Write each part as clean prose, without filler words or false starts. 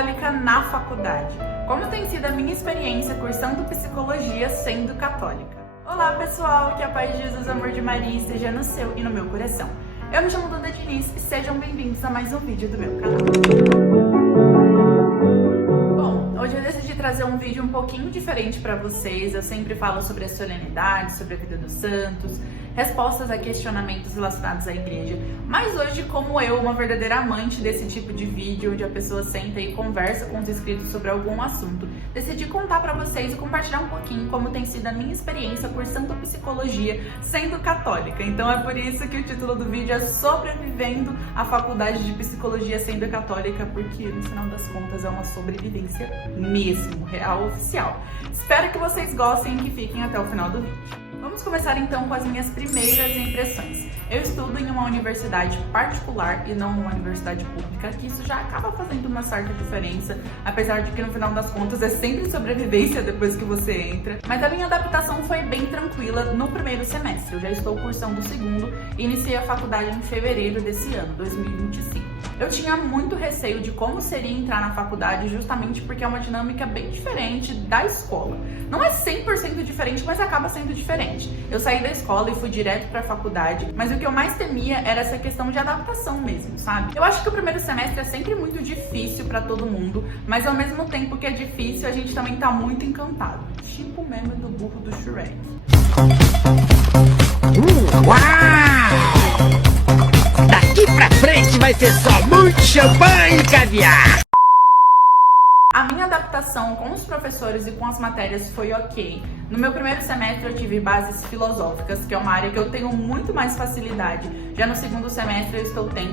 católica na faculdade. Como tem sido a minha experiência cursando psicologia sendo católica? Olá pessoal, que a paz de Jesus, amor de Maria esteja no seu e no meu coração. Eu me chamo Duda Diniz e sejam bem-vindos a mais um vídeo do meu canal. Bom, hoje eu decidi trazer um vídeo um pouquinho diferente para vocês. Eu sempre falo sobre a solenidade, sobre a vida dos santos, respostas a questionamentos relacionados à igreja, mas hoje, como eu, uma verdadeira amante desse tipo de vídeo, onde a pessoa senta e conversa com os inscritos sobre algum assunto, decidi contar pra vocês e compartilhar um pouquinho como tem sido a minha experiência cursando psicologia sendo católica. Então é por isso que o título do vídeo é Sobrevivendo à Faculdade de Psicologia sendo católica, porque no final das contas é uma sobrevivência mesmo, real, oficial. Espero que vocês gostem e que fiquem até o final do vídeo. Vamos começar então com as minhas primeiras impressões. Eu estudo em uma universidade particular e não uma universidade pública, que isso já acaba fazendo uma certa diferença, apesar de que no final das contas é sempre sobrevivência depois que você entra. Mas a minha adaptação foi bem tranquila no primeiro semestre. Eu já estou cursando o segundo e iniciei a faculdade em fevereiro desse ano, 2025. Eu tinha muito receio de como seria entrar na faculdade, justamente porque é uma dinâmica bem diferente da escola. Não é 100% diferente, mas acaba sendo diferente. Eu saí da escola e fui direto para a faculdade, mas o que eu mais temia era essa questão de adaptação mesmo, sabe? Eu acho que o primeiro semestre é sempre muito difícil para todo mundo, mas ao mesmo tempo que é difícil, a gente também tá muito encantado. Tipo o meme do burro do Shrek. Uau! Daqui pra frente vai ser só muito champanhe e caviar! A minha adaptação com os professores e com as matérias foi ok. No meu primeiro semestre eu tive bases filosóficas, que é uma área que eu tenho muito mais facilidade. Já no segundo semestre eu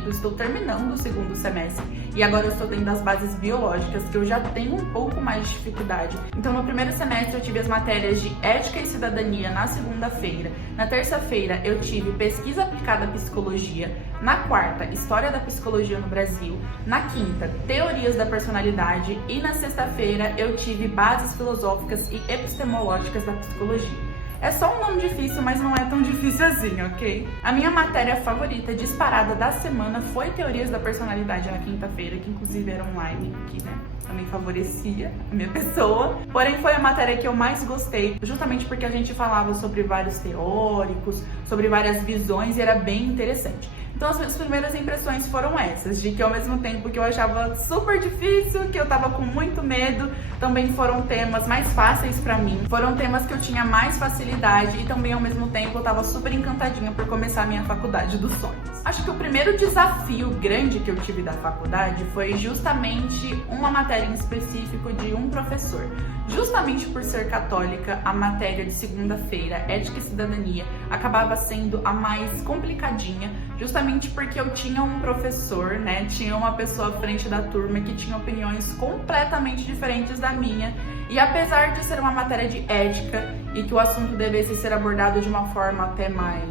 estou terminando o segundo semestre e agora eu estou tendo as bases biológicas, que eu já tenho um pouco mais de dificuldade. Então no primeiro semestre eu tive as matérias de ética e cidadania na segunda-feira. Na terça-feira eu tive pesquisa aplicada à psicologia. Na quarta, história da psicologia no Brasil. Na quinta, teorias da personalidade. E na sexta-feira eu tive bases filosóficas e epistemológicas da psicologia. É só um nome difícil, mas não é tão difícil assim, ok? A minha matéria favorita disparada da semana foi teorias da personalidade na quinta-feira, que inclusive era online, que né, também favorecia a minha pessoa. Porém, foi a matéria que eu mais gostei, justamente porque a gente falava sobre vários teóricos, sobre várias visões e era bem interessante. Então as minhas primeiras impressões foram essas, de que ao mesmo tempo que eu achava super difícil, que eu tava com muito medo, também foram temas mais fáceis pra mim, foram temas que eu tinha mais facilidade e também ao mesmo tempo eu tava super encantadinha por começar a minha faculdade dos sonhos. Acho que o primeiro desafio grande que eu tive da faculdade foi justamente uma matéria em específico de um professor. Justamente por ser católica, a matéria de segunda-feira, ética e cidadania, acabava sendo a mais complicadinha, justamente porque eu tinha um professor, né, tinha uma pessoa à frente da turma que tinha opiniões completamente diferentes da minha, e apesar de ser uma matéria de ética e que o assunto devesse ser abordado de uma forma até mais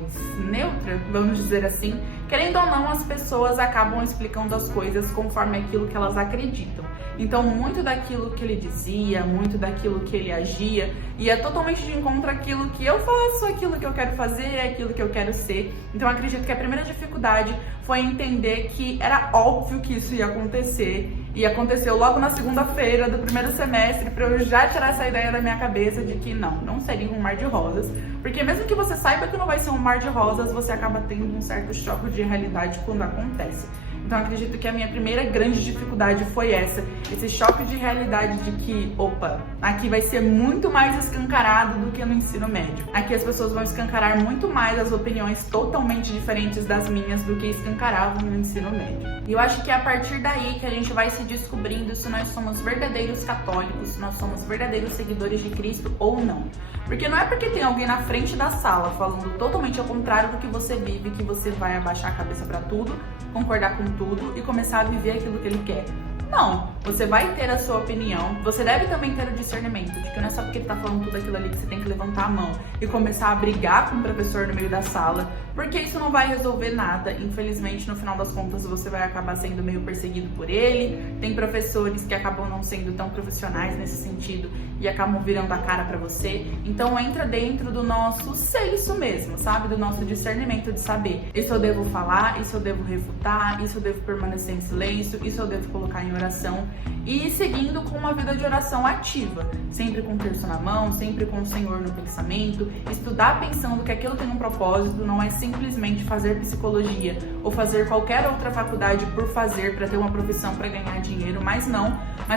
neutra, vamos dizer assim, querendo ou não, as pessoas acabam explicando as coisas conforme aquilo que elas acreditam. Então, muito daquilo que ele dizia, muito daquilo que ele agia, ia totalmente de encontro àquilo que eu faço, aquilo que eu quero fazer, aquilo que eu quero ser. Então, eu acredito que a primeira dificuldade foi entender que era óbvio que isso ia acontecer. E aconteceu logo na segunda-feira do primeiro semestre, para eu já tirar essa ideia da minha cabeça de que não seria um mar de rosas. Porque mesmo que você saiba que não vai ser um mar de rosas, você acaba tendo um certo choque de realidade quando acontece. Então acredito que a minha primeira grande dificuldade foi esse choque de realidade de que, opa, aqui vai ser muito mais escancarado do que no ensino médio. Aqui as pessoas vão escancarar muito mais as opiniões totalmente diferentes das minhas do que escancaravam no ensino médio. E eu acho que é a partir daí que a gente vai se descobrindo se nós somos verdadeiros católicos, se nós somos verdadeiros seguidores de Cristo ou não. Porque não é porque tem alguém na frente da sala falando totalmente ao contrário do que você vive que você vai abaixar a cabeça pra tudo, concordar com tudo e começar a viver aquilo que ele quer. Não, você vai ter a sua opinião, você deve também ter o discernimento de que não é só porque ele tá falando tudo aquilo ali que você tem que levantar a mão e começar a brigar com o professor no meio da sala, porque isso não vai resolver nada. Infelizmente, no final das contas, você vai acabar sendo meio perseguido por ele. Tem professores que acabam não sendo tão profissionais nesse sentido e acabam virando a cara pra você. Então entra dentro do nosso senso mesmo, sabe? Do nosso discernimento de saber, isso eu devo falar, isso eu devo refutar, isso eu devo permanecer em silêncio, isso eu devo colocar em oração. e seguindo com uma vida de oração ativa, sempre com o terço na mão, sempre com o Senhor no pensamento, estudar pensando que aquilo tem um propósito, não é simplesmente fazer psicologia ou fazer qualquer outra faculdade por fazer, para ter uma profissão, para ganhar dinheiro, mas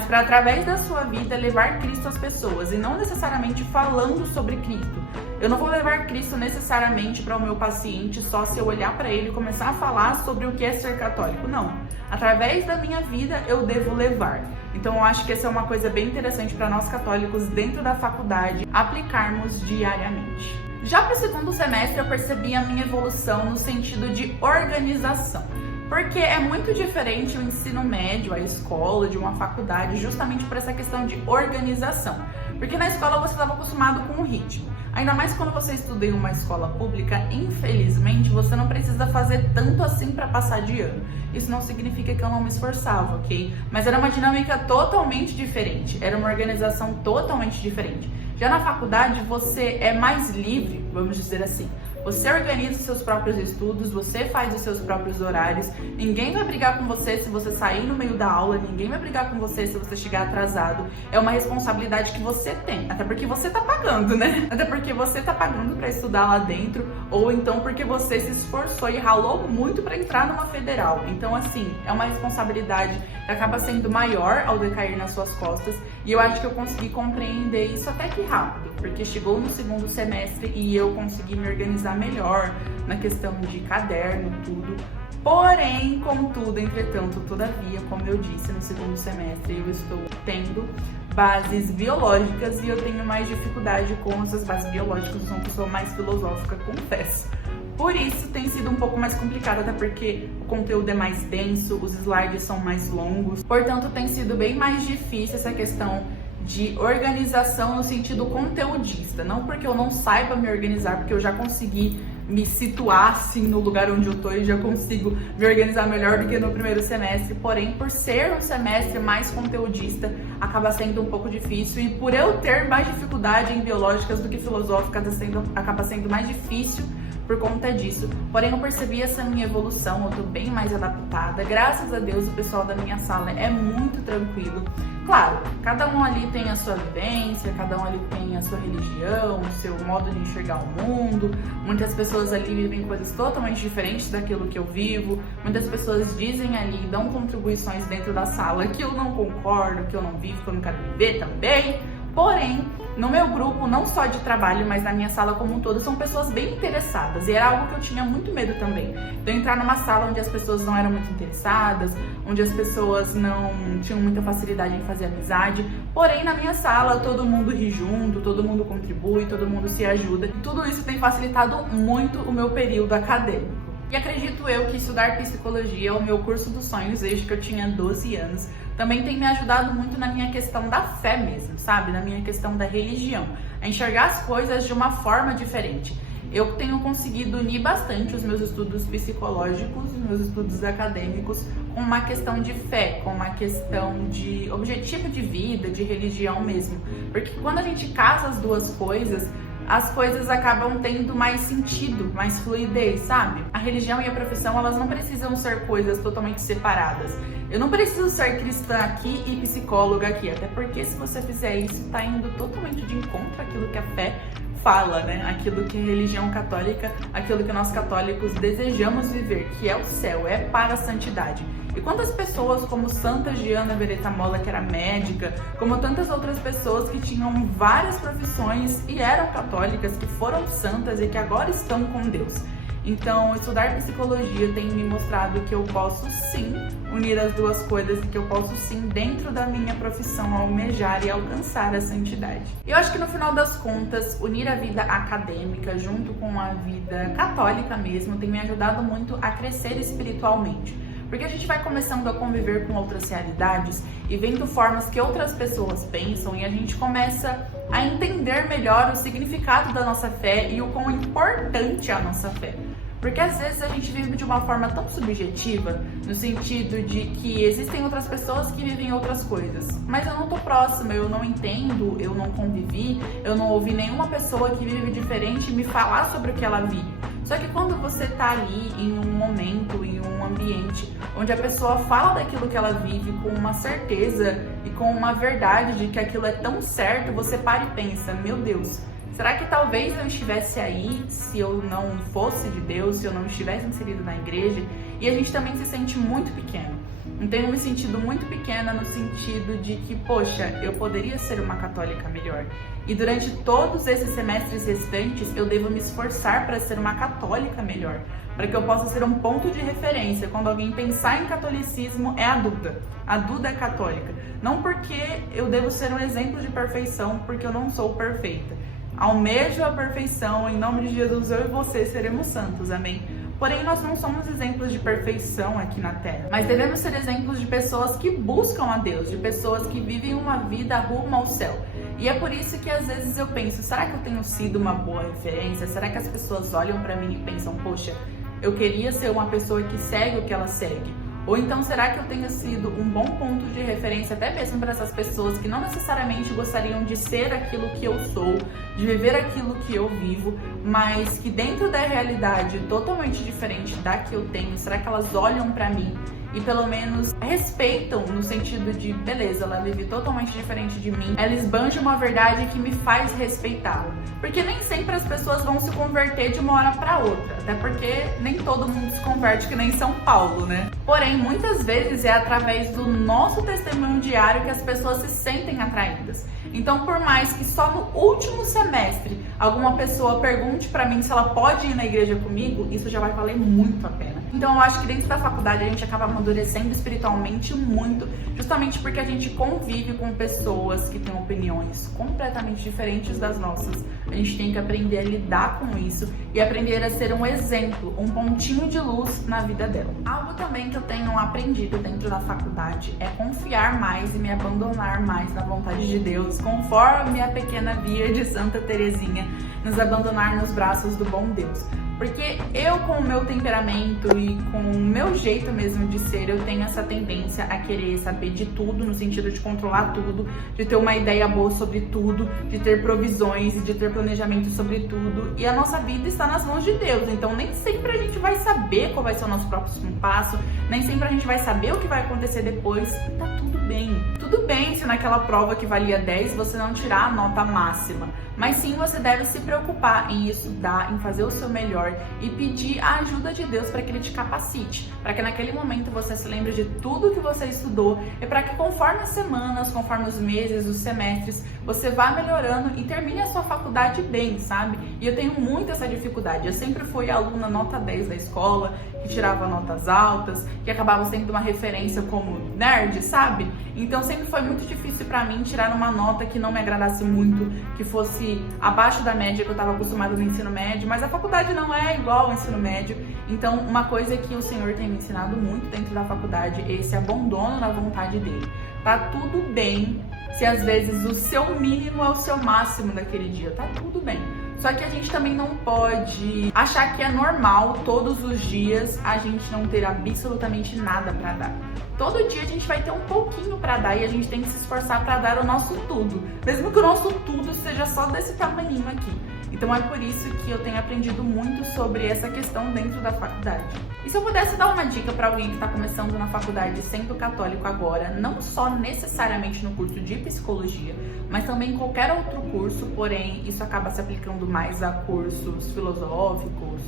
para através da sua vida levar Cristo às pessoas, e não necessariamente falando sobre Cristo. Eu não vou levar Cristo necessariamente para o meu paciente só se eu olhar para ele e começar a falar sobre o que é ser católico, não. Através da minha vida eu devo levar. Então eu acho que essa é uma coisa bem interessante para nós católicos dentro da faculdade aplicarmos diariamente. Já para o segundo semestre eu percebi a minha evolução no sentido de organização. Porque é muito diferente o ensino médio, a escola, de uma faculdade, justamente por essa questão de organização. Porque na escola você estava acostumado com o ritmo. Ainda mais quando você estuda em uma escola pública, infelizmente, você não precisa fazer tanto assim para passar de ano. Isso não significa que eu não me esforçava, ok? Mas era uma dinâmica totalmente diferente, era uma organização totalmente diferente. Já na faculdade, você é mais livre, vamos dizer assim. Você organiza os seus próprios estudos, você faz os seus próprios horários, ninguém vai brigar com você se você sair no meio da aula, ninguém vai brigar com você se você chegar atrasado. É uma responsabilidade que você tem, até porque você tá pagando, né? Até porque você tá pagando pra estudar lá dentro, ou então porque você se esforçou e ralou muito pra entrar numa federal. Então, assim, é uma responsabilidade que acaba sendo maior ao decair nas suas costas, e eu acho que eu consegui compreender isso até que rápido, porque chegou no segundo semestre e eu consegui me organizar melhor na questão de caderno, tudo. Porém, contudo, entretanto, todavia, como eu disse, no segundo semestre eu estou tendo bases biológicas e eu tenho mais dificuldade com essas bases biológicas, eu sou uma pessoa mais filosófica, confesso. Por isso tem sido um pouco mais complicado, até porque o conteúdo é mais denso, os slides são mais longos, portanto tem sido bem mais difícil essa questão de organização no sentido conteudista, não porque eu não saiba me organizar, porque eu já consegui me situar assim no lugar onde eu tô e já consigo me organizar melhor do que no primeiro semestre, porém por ser um semestre mais conteudista acaba sendo um pouco difícil, e por eu ter mais dificuldade em biológicas do que filosóficas acaba sendo mais difícil por conta disso. Porém eu percebi essa minha evolução, eu tô bem mais adaptada, graças a Deus o pessoal da minha sala é muito tranquilo. Claro, cada um ali tem a sua vivência, cada um ali tem a sua religião, o seu modo de enxergar o mundo. Muitas pessoas ali vivem coisas totalmente diferentes daquilo que eu vivo. Muitas pessoas dizem ali, dão contribuições dentro da sala que eu não concordo, que eu não vivo, que eu não quero viver também. Porém, no meu grupo, não só de trabalho, mas na minha sala como um todo, são pessoas bem interessadas. E era algo que eu tinha muito medo também. De eu entrar numa sala onde as pessoas não eram muito interessadas, onde as pessoas não tinham muita facilidade em fazer amizade. Porém, na minha sala, todo mundo ri junto, todo mundo contribui, todo mundo se ajuda. E tudo isso tem facilitado muito o meu período acadêmico. E acredito eu que estudar psicologia é o meu curso dos sonhos desde que eu tinha 12 anos. Também tem me ajudado muito na minha questão da fé mesmo, sabe? Na minha questão da religião. A enxergar as coisas de uma forma diferente. Eu tenho conseguido unir bastante os meus estudos psicológicos, os meus estudos acadêmicos, com uma questão de fé, com uma questão de objetivo de vida, de religião mesmo. Porque quando a gente casa as duas coisas, as coisas acabam tendo mais sentido, mais fluidez, sabe? A religião e a profissão, elas não precisam ser coisas totalmente separadas. Eu não preciso ser cristã aqui e psicóloga aqui, até porque se você fizer isso, tá indo totalmente de encontro àquilo que a fé fala, né? Aquilo que a religião católica, aquilo que nós católicos desejamos viver, que é o céu, é para a santidade. E quantas pessoas como Santa Giana Beretta Molla, que era médica, como tantas outras pessoas que tinham várias profissões e eram católicas, que foram santas e que agora estão com Deus. Então, estudar psicologia tem me mostrado que eu posso sim unir as duas coisas e que eu posso sim, dentro da minha profissão, almejar e alcançar a santidade. Eu acho que no final das contas, unir a vida acadêmica junto com a vida católica mesmo tem me ajudado muito a crescer espiritualmente. Porque a gente vai começando a conviver com outras realidades e vendo formas que outras pessoas pensam, e a gente começa a entender melhor o significado da nossa fé e o quão importante é a nossa fé. Porque às vezes a gente vive de uma forma tão subjetiva, no sentido de que existem outras pessoas que vivem outras coisas, mas eu não tô próxima, eu não entendo, eu não convivi, eu não ouvi nenhuma pessoa que vive diferente me falar sobre o que ela vive. Só que quando você tá ali em um momento, em um ambiente onde a pessoa fala daquilo que ela vive com uma certeza e com uma verdade de que aquilo é tão certo, você para e pensa, meu Deus, será que talvez eu estivesse aí se eu não fosse de Deus, se eu não estivesse inserido na igreja? E a gente também se sente muito pequeno. Eu tenho me sentido muito pequena no sentido de que, poxa, eu poderia ser uma católica melhor. E durante todos esses semestres restantes, eu devo me esforçar para ser uma católica melhor, para que eu possa ser um ponto de referência. Quando alguém pensar em catolicismo, é a Duda. A Duda é católica. Não porque eu devo ser um exemplo de perfeição, porque eu não sou perfeita. Almejo a perfeição, em nome de Jesus, eu e você seremos santos, amém? Porém, nós não somos exemplos de perfeição aqui na Terra, mas devemos ser exemplos de pessoas que buscam a Deus, de pessoas que vivem uma vida rumo ao céu. E é por isso que às vezes eu penso, será que eu tenho sido uma boa referência? Será que as pessoas olham pra mim e pensam, poxa, eu queria ser uma pessoa que segue o que ela segue? Ou então, será que eu tenho sido um bom ponto de referência até mesmo para essas pessoas que não necessariamente gostariam de ser aquilo que eu sou, de viver aquilo que eu vivo, mas que dentro da realidade totalmente diferente da que eu tenho, será que elas olham para mim e pelo menos respeitam no sentido de, beleza, ela vive totalmente diferente de mim, ela esbanja uma verdade que me faz respeitá-la. Porque nem sempre as pessoas vão se converter de uma hora para outra, até porque nem todo mundo se converte que nem São Paulo, né? Porém, muitas vezes é através do nosso testemunho diário que as pessoas se sentem atraídas. Então, por mais que só no último semestre alguma pessoa pergunte pra mim se ela pode ir na igreja comigo, isso já vai valer muito a pena. Então, eu acho que dentro da faculdade a gente acaba amadurecendo espiritualmente muito, justamente porque a gente convive com pessoas que têm opiniões completamente diferentes das nossas. A gente tem que aprender a lidar com isso e aprender a ser um exemplo, um pontinho de luz na vida dela. Algo também que eu tenho aprendido dentro da faculdade é confiar mais e me abandonar mais na vontade de Deus, conforme a pequena Bia de Santa Teresinha, nos abandonar nos braços do bom Deus. Porque eu, com o meu temperamento e com o meu jeito mesmo de ser, eu tenho essa tendência a querer saber de tudo, no sentido de controlar tudo, de ter uma ideia boa sobre tudo, de ter provisões e de ter planejamento sobre tudo. E a nossa vida está nas mãos de Deus, então nem sempre a gente vai saber qual vai ser o nosso próximo passo, nem sempre a gente vai saber o que vai acontecer depois. Tá tudo bem. Tudo bem se naquela prova que valia 10 você não tirar a nota máxima, mas sim você deve se preocupar em estudar, em fazer o seu melhor e pedir a ajuda de Deus para que Ele te capacite, para que naquele momento você se lembre de tudo que você estudou e para que conforme as semanas, conforme os meses, os semestres, você vá melhorando e termine a sua faculdade bem, sabe? E eu tenho muito essa dificuldade. Eu sempre fui aluna nota 10 da escola, que tirava notas altas, que acabava sendo uma referência como nerd, sabe? Então sempre foi muito difícil pra mim tirar uma nota que não me agradasse muito, que fosse abaixo da média que eu estava acostumada no ensino médio, mas a faculdade não é igual ao ensino médio. Então uma coisa que o Senhor tem me ensinado muito dentro da faculdade é esse abandono na vontade dele. Tá tudo bem se às vezes o seu mínimo é o seu máximo daquele dia, tá tudo bem. Só que a gente também não pode achar que é normal todos os dias a gente não ter absolutamente nada pra dar. Todo dia a gente vai ter um pouquinho pra dar e a gente tem que se esforçar pra dar o nosso tudo, mesmo que o nosso tudo seja só desse tamanhinho aqui. Então é por isso que eu tenho aprendido muito sobre essa questão dentro da faculdade. E se eu pudesse dar uma dica para alguém que está começando na faculdade sendo católico agora, não só necessariamente no curso de psicologia, mas também em qualquer outro curso, porém isso acaba se aplicando mais a cursos filosóficos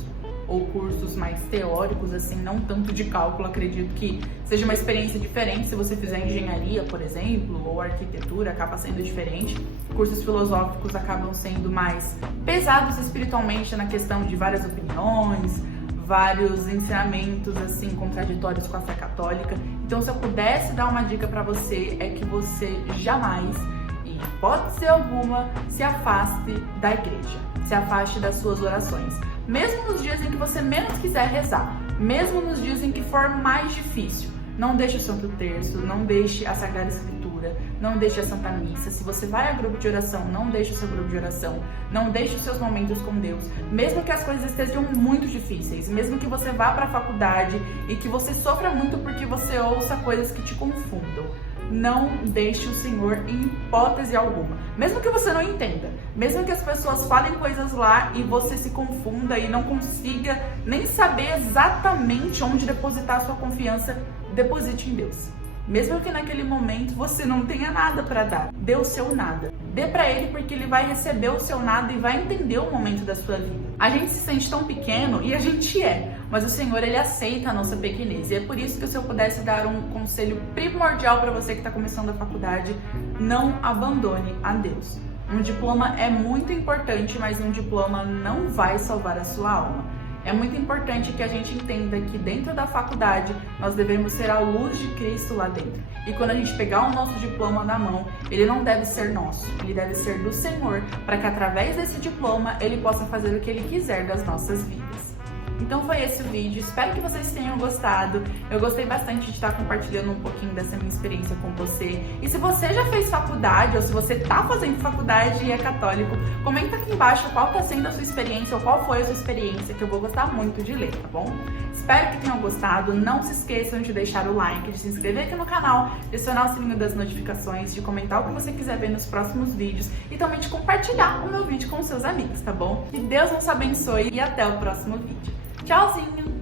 ou cursos mais teóricos, assim, não tanto de cálculo. Acredito que seja uma experiência diferente se você fizer engenharia, por exemplo, ou arquitetura, acaba sendo diferente. Cursos filosóficos acabam sendo mais pesados espiritualmente na questão de várias opiniões, vários ensinamentos, assim, contraditórios com a fé católica. Então, se eu pudesse dar uma dica pra você, é que você jamais, em hipótese alguma, se afaste da igreja, se afaste das suas orações. Mesmo nos dias em que você menos quiser rezar, mesmo nos dias em que for mais difícil, não deixe o Santo Terço, não deixe a Sagrada Escritura, não deixe a Santa Missa. Se você vai a grupo de oração, não deixe o seu grupo de oração, não deixe os seus momentos com Deus. Mesmo que as coisas estejam muito difíceis, mesmo que você vá para a faculdade e que você sofra muito porque você ouça coisas que te confundam, não deixe o Senhor em hipótese alguma. Mesmo que você não entenda, mesmo que as pessoas falem coisas lá e você se confunda e não consiga nem saber exatamente onde depositar a sua confiança, deposite em Deus. Mesmo que naquele momento você não tenha nada para dar, dê o seu nada. Dê para Ele, porque Ele vai receber o seu nada e vai entender o momento da sua vida. A gente se sente tão pequeno, e a gente é, mas o Senhor, Ele aceita a nossa pequenez. E é por isso que se eu pudesse dar um conselho primordial para você que está começando a faculdade, não abandone a Deus. Um diploma é muito importante, mas um diploma não vai salvar a sua alma. É muito importante que a gente entenda que dentro da faculdade nós devemos ser a luz de Cristo lá dentro. E quando a gente pegar o nosso diploma na mão, ele não deve ser nosso, ele deve ser do Senhor, para que através desse diploma ele possa fazer o que ele quiser das nossas vidas. Então foi esse o vídeo, espero que vocês tenham gostado. Eu gostei bastante de estar compartilhando um pouquinho dessa minha experiência com você. E se você já fez faculdade, ou se você está fazendo faculdade e é católico, comenta aqui embaixo qual está sendo a sua experiência, ou qual foi a sua experiência, que eu vou gostar muito de ler, tá bom? Espero que tenham gostado, não se esqueçam de deixar o like, de se inscrever aqui no canal, de acionar o sininho das notificações, de comentar o que você quiser ver nos próximos vídeos e também de compartilhar o meu vídeo com seus amigos, tá bom? Que Deus nos abençoe e até o próximo vídeo. Tchauzinho!